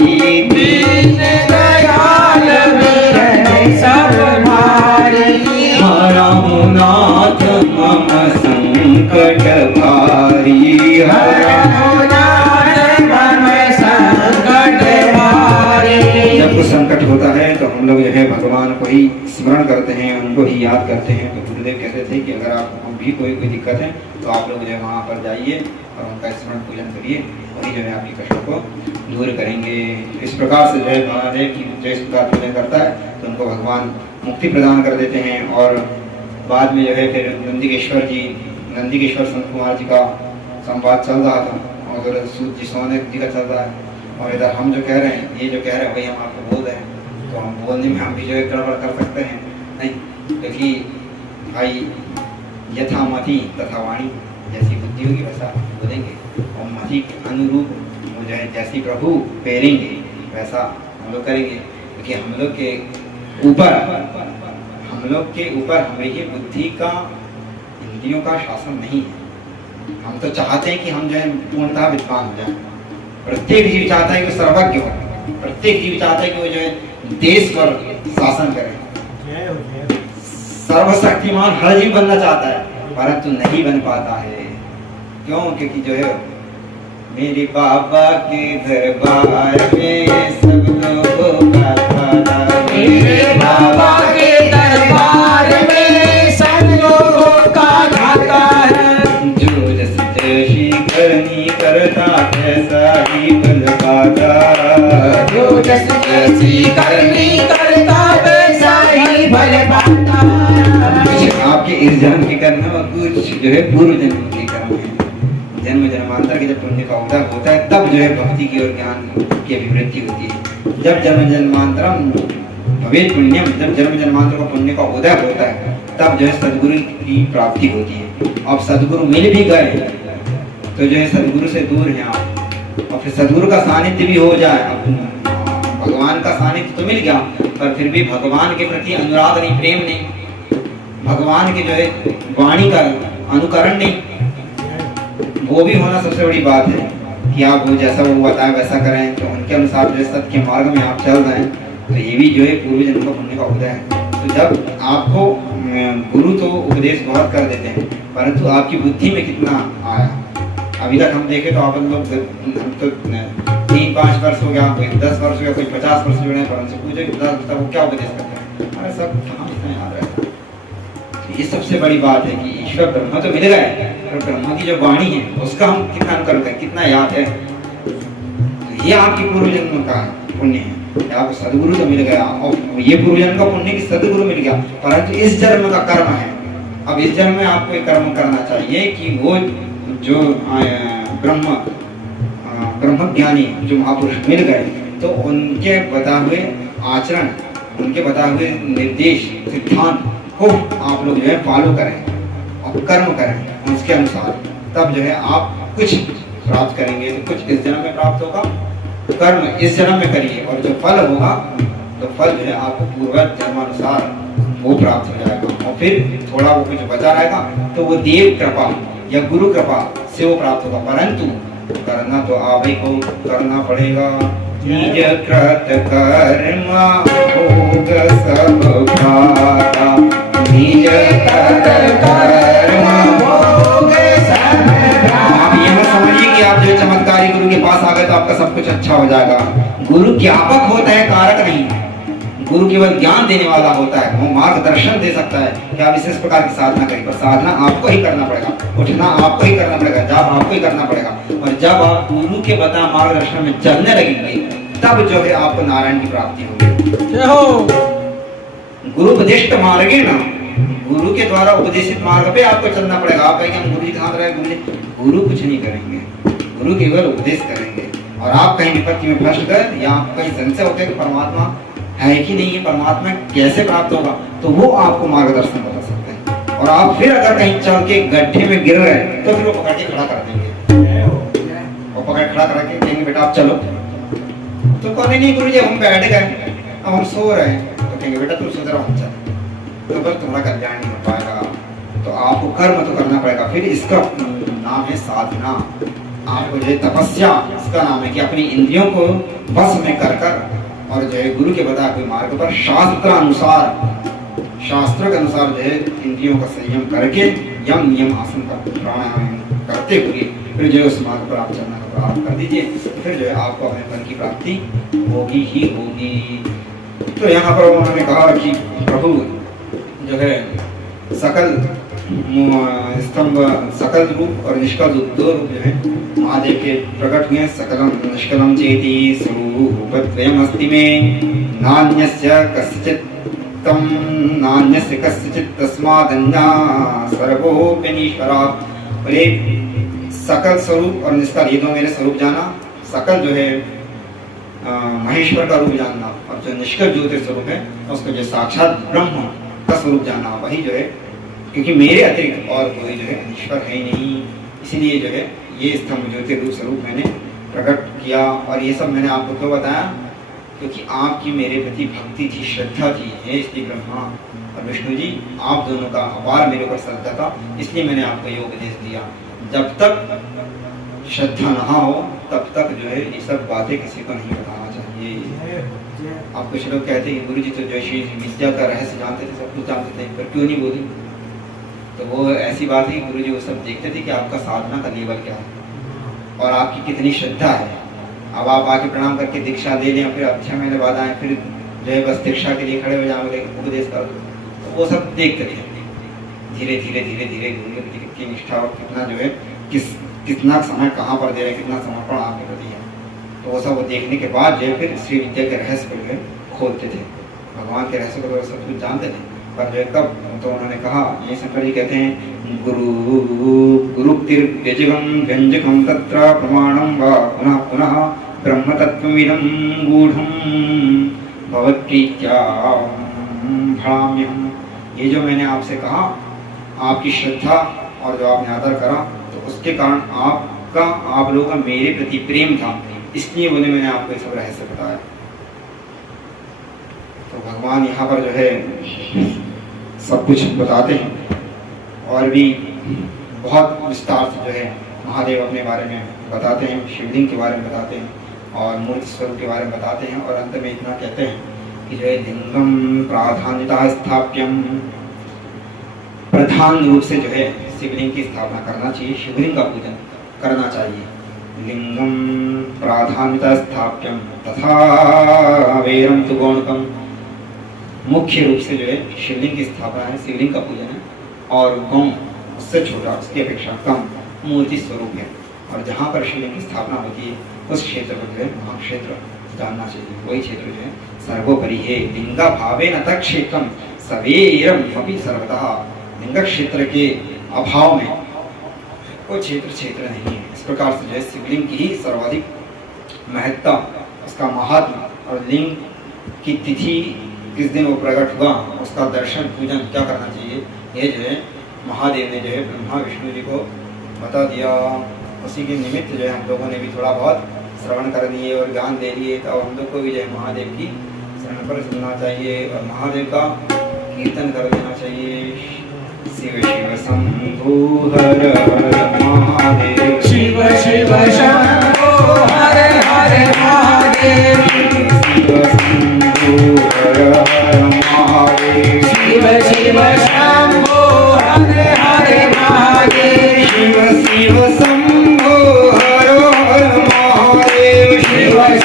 दीन दयालु बीरद संभारी, हरहु नाथ मम संकट भारी, हरहु नाथ मम संकट भारी। जब कुछ संकट होता है तो हम लोग जो है भगवान को ही स्मरण करते हैं, उनको ही याद करते हैं। तो गुरुदेव कहते थे कि अगर आप भी कोई दिक्कत है तो आप लोग जो है वहाँ पर जाइए और उनका स्मरण पूजन करिए, वही जो है आपकी कष्टों को दूर करेंगे। इस प्रकार से जो है महादेव की जो इस प्रकार पूजन करता है तो उनको भगवान मुक्ति प्रदान कर देते हैं। और बाद में जो है फिर नंदीकेश्वर संत कुमार जी का संवाद चल रहा था, और उधर सूत जी सोने जी का चल रहा है, और इधर हम जो कह रहे हैं, ये जो कह रहे हैं वही हम आपको बोल रहे हैं। तो हम बोलने में हम भी जो है गड़बड़ कर सकते हैं नहीं, क्योंकि भाई यथा मति तथा वाणी, जैसी बुद्धि होगी वैसा बोलेंगे, और मति के अनुरूप जो है जैसी प्रभु पेरेंगे वैसा हम लोग करेंगे। क्योंकि हम लोग के ऊपर हमारी बुद्धि का, इंद्रियों का शासन नहीं है। हम तो चाहते हैं कि हम जो है पूर्णतः विद्वान हो जाए। प्रत्येक जीव चाहता है कि सर्वज्ञ हो, प्रत्येक जीव चाहता है कि वो जो है देश पर शासन करे, सर्वशक्तिमान हर जीव बनना चाहता है, परंतु नहीं बन पाता है। क्यों? क्योंकि जो है मेरे बाबा के दरबार में सब लोगों का खाना, मेरे बाबा के दरबार में सब लोगों का खाता है। जो जैसी करनी करता ऐसा ही बन पाता, जो जैसी करनी करता वैसा ही बन पाता। आपके इस जन्म के कर्म और कुछ जो है पूर्व जन्म के कर्म है। जन्म जन्मांतर के जब पुण्य का उदय होता है तब जो है भक्ति की और ज्ञान की अभिवृद्धि होती है। जब जन्म जन्मांतरम भवेत् पुण्यम, जब जन्म जन्मांतर का पुण्य का उदय होता है तब जो है सदगुरु की प्राप्ति होती है। अब सदगुरु मिल भी गए तो जो है सदगुरु से दूर हैं आप, और फिर सदगुरु का सानिध्य भी हो जाए, भगवान का सानिध्य तो मिल गया, पर फिर भी भगवान के प्रति अनुराग नहीं, प्रेम नहीं, भगवान के जो है वाणी का अनुकरण नहीं, वो भी होना सबसे बड़ी बात है कि आप वो जैसा वो बताएं वैसा करें, तो उनके अनुसार जो सत्य के मार्ग में आप चल रहे हैं, तो ये भी जो है पूर्व जन्म का पुण्य का उदय है। तो जब आपको गुरु तो उपदेश बहुत कर देते हैं, परंतु आपकी बुद्धि में कितना आया? अभी तक हम देखें तो आप लोग, हम तो 3-5 वर्ष हो गया, कोई 10 वर्ष हो गया, कोई 50 वर्ष जुड़े, पर उनसे पूछे वो क्या उपदेश करते हैं, अरे सब कहाँ इतना याद रहता। ये सबसे बड़ी बात है कि ईश्वर ब्रह्म तो मिल गए, पर ब्रह्म की जो वाणी है उसका हम कितना अनुकरण करें, कितना याद है। तो ये आपकी पूर्व जन्म का पुण्य है, आपको सदगुरु तो मिल गया, और ये पूर्व जन्म का पुण्य की सदगुरु मिल गया, परंतु इस जन्म का कर्म है। अब इस जन्म में आपको एक कर्म करना चाहिए कि वो जो ब्रह्म ज्ञानी जो महापुरुष मिल गए, तो उनके बता हुए आचरण, उनके बता हुए निर्देश सिद्धांत को आप लोग जो है फॉलो करें और कर्म करें उसके अनुसार, तब जो है आप कुछ प्राप्त करेंगे। तो कुछ इस जन्म में प्राप्त होगा, कर्म इस जन्म में करिए, और जो फल होगा तो फल जो है आपको पूर्व जन्मानुसार वो प्राप्त हो जाएगा, और फिर थोड़ा वो कुछ बचा रहेगा तो वो देव कृपा या गुरु कृपा से वो प्राप्त होगा। परंतु करना तो आप ही को करना पड़ेगा, निज कृत कर्म भोग सब भारा, निज कृत कर्म भोग सब आप ये मत समझिए कि आप जो चमत्कारी गुरु के पास आ गए तो आपका सब कुछ अच्छा हो जाएगा। गुरु ज्ञापक होता है, कारक नहीं। गुरु केवल ज्ञान देने वाला होता है, वो मार्गदर्शन दे सकता है कि आप इस प्रकार की साधना करें, पर साधना आपको ही करना पड़ेगा, उठना आपको ही करना पड़ेगा, जाप आपको ही करना पड़ेगा। और जब आप गुरु के बताए मार्गदर्शन में चलने लगेंगे तब जो है आपको नारायण की प्राप्ति होगी। गुरु उपदिष्ट मार्गे ना, गुरु के द्वारा उपदेशित मार्ग पे आपको चलना पड़ेगा। आप कहेंगे हम गुरु जी के साथ रहे, गुरु कुछ नहीं करेंगे, गुरु केवल उपदेश करेंगे। और आप कहीं विपत्ति में फंस गए या आप कहीं संशय होते कि परमात्मा है कि नहीं है, परमात्मा कैसे प्राप्त होगा, तो वो आपको मार्गदर्शन बता सकते हैं। और आप फिर अगर कहीं चल के गड्ढे में गिर रहे तो फिर वो पकड़ के खड़ा कर देंगे, वो पकड़ खड़ा करके कहेंगे बेटा आप चलो। तो कहने नहीं गुरु जी हम बैठ गए, अब हम सो रहे हैं, तो कहेंगे बेटा तुम सो रहो हम चल, तो बस तुम्हारा कल्याण नहीं हो पाएगा। तो आपको कर्म तो करना पड़ेगा। फिर इसका नाम है साधना। आपको जो है तपस्या, इसका नाम है कि अपनी इंद्रियों को बस में कर कर और जो है गुरु के बताए हुए मार्ग पर शास्त्रों के अनुसार जो है इंद्रियों का संयम करके यम नियम आसन का प्राणायाम करते हुए फिर जो है उस मार्ग पर आप चलना का प्रारंभ कर दीजिए। फिर जो है आपको अपने फल की प्राप्ति होगी ही होगी। तो यहाँ पर उन्होंने कहा कि प्रभु जो है सकल स्तंभ, सकल रूप और निष्कल रूप, दो रूप जो है महादेव के प्रकट हुए। सकलम निष्कलम चेति स्वरूपद्वयमस्ति में नान्यस्य कस्यचित् तम नान्यस्य कस्यचित् तस्मादन्या सर्वोप्यनीश्वरात्। बोले सकल स्वरूप और निष्कल, ये दो मेरे स्वरूप जाना। सकल जो है महेश्वर का रूप जानना, और जो निष्कल ज्योतिष स्वरूप है उसको जो साक्षात ब्रह्म का स्वरूप जानना, वही जो है, क्योंकि मेरे अतिरिक्त और कोई जो है ईश्वर है ही नहीं। इसलिए जो है ये स्तंभ ज्योति रूप स्वरूप मैंने प्रकट किया। और ये सब मैंने आपको क्यों बताया, क्योंकि आपकी मेरे प्रति भक्ति थी, श्रद्धा थी। हे श्री ब्रह्मा और विष्णु जी, आप दोनों का अपार मेरे ऊपर श्रद्धा था, इसलिए मैंने आपको ये उपदेश दिया। जब तक श्रद्धा न हो तब तक जो है ये सब बातें किसी को नहीं बताना चाहिए। आप कुछ लोग कहते हैं गुरु जी तो जो विद्या का रहस्य जानते थे, सब कुछ जानते थे, पर क्यों नहीं बोले? तो वो ऐसी बात है कि गुरु जी वो सब देखते थे कि आपका साधना का लेवल क्या है और आपकी कितनी श्रद्धा है। अब आप आके प्रणाम करके दीक्षा ले लें, फिर 6 महीने बाद आए, फिर जो है बस दीक्षा के लिए खड़े हो जाओगे, उपदेश कर दो, तो वो सब देखते थे। धीरे धीरे धीरे धीरे गुरु की कितनी निष्ठा और कितना जो है कितना समय कहाँ पर दे रहे, कितना समर्पण आपके प्रति है, तो वो सब वो देखने के बाद जो है फिर श्री विद्या के रहस्य को जो है खोलते थे। भगवान के रहस्य को तो सब कुछ जानते थे, पर जो कब तो उन्होंने कहा, ये शंकर जी कहते हैं गुरुक्तिर्व्यजगम व्यंजकम तत्र प्रमाणम वा पुनः पुनः ब्रह्म तत्त्वमिदं गूढ़ं भवत्प्रीत्या भ्राम्यहम्। ये जो मैंने आपसे कहा, आपकी श्रद्धा और जो आपने आदर करा, तो उसके कारण आप लोगों का मेरे प्रति प्रेम था, इसलिए मैंने आपको ये सब रहस्य बताया। तो भगवान यहाँ पर जो है सब कुछ बताते हैं और भी बहुत विस्तार से जो है महादेव अपने बारे में बताते हैं, शिवलिंग के बारे में बताते हैं और मूर्ति स्वरूप के बारे में बताते हैं। और अंत में इतना कहते हैं कि जो है लिंगम प्राधान्यता स्थाप्यम, प्रधान रूप से जो है शिवलिंग की स्थापना करना चाहिए, शिवलिंग का पूजन करना चाहिए। लिंगम प्राधान्यता स्थाप्यम तथा वेरम तु गौणकम, मुख्य रूप से जो है शिवलिंग की स्थापना है, शिवलिंग का पूजन है। और गौण उससे छोटा, उसकी अपेक्षा कम मूर्ति स्वरूप है। और जहाँ पर शिवलिंग की स्थापना होती है उस क्षेत्र को जो है महाक्षेत्र जानना चाहिए, वही क्षेत्र जो है सर्वोपरि है। लिंगा भावे न तत् क्षेत्रम सवेरम अपि सर्वतः, लिंग क्षेत्र के अभाव में कोई क्षेत्र नहीं है। इस प्रकार से जो है शिवलिंग की ही सर्वाधिक महत्ता, उसका महात्मा और लिंग की तिथि किस दिन वो प्रकट हुआ, उसका दर्शन पूजन क्या करना चाहिए, ये जो है महादेव ने जो है ब्रह्मा विष्णु जी को बता दिया। उसी के निमित्त जो है हम लोगों ने भी थोड़ा बहुत श्रवण कर लिए और ज्ञान दे लिए, तो हम लोग को भी जो है महादेव की शरण पर सुनना चाहिए और महादेव का कीर्तन कर देना चाहिए। शिव शिव शंभो हर हर महादेव, शिव शिव शंभो हर हर महादेव।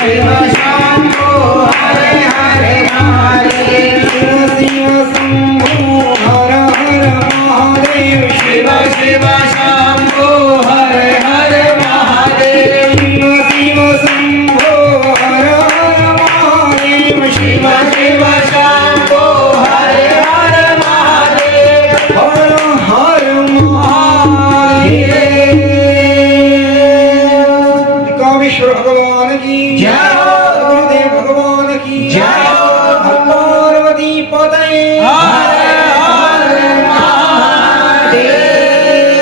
शिव शंभो हर हर महादेव शिव शंभो हर हर महादेव शिव शिव शंभो हर हर महादेव शिव शंभो हर हर महादेव शिव शिव शंभो हर हर महादेव हर हर महादेव। कामेश्वर भगवान की जय। गुरुदेव भगवान की जय।